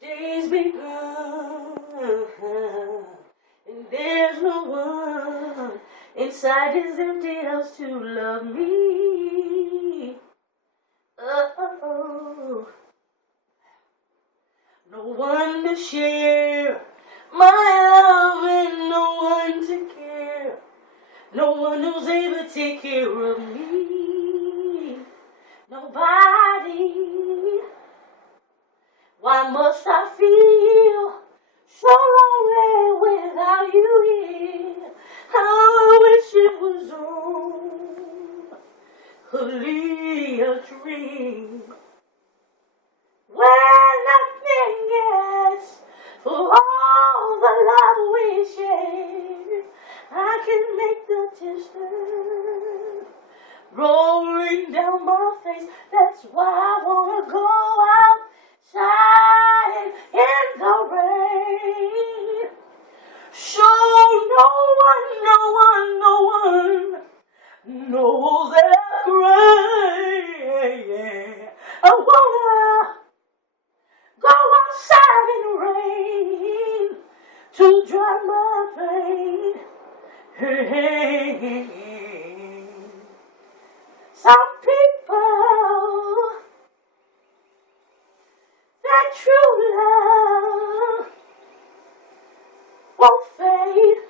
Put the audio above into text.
Days begun, and there's no one inside this empty house to love me. Oh, no one to share my love and no one to care. No one who's able to take care of me. Nobody. Why must I feel so lonely without you here? I wish it was only a dream. Where nothing gets for all the love we share. I can make the tears rolling down my face. That's why I wanna go outside in the rain. So no one knows that I cry. I wanna go outside in the rain to dry my pain. Hey. Some people, that true love won't fade.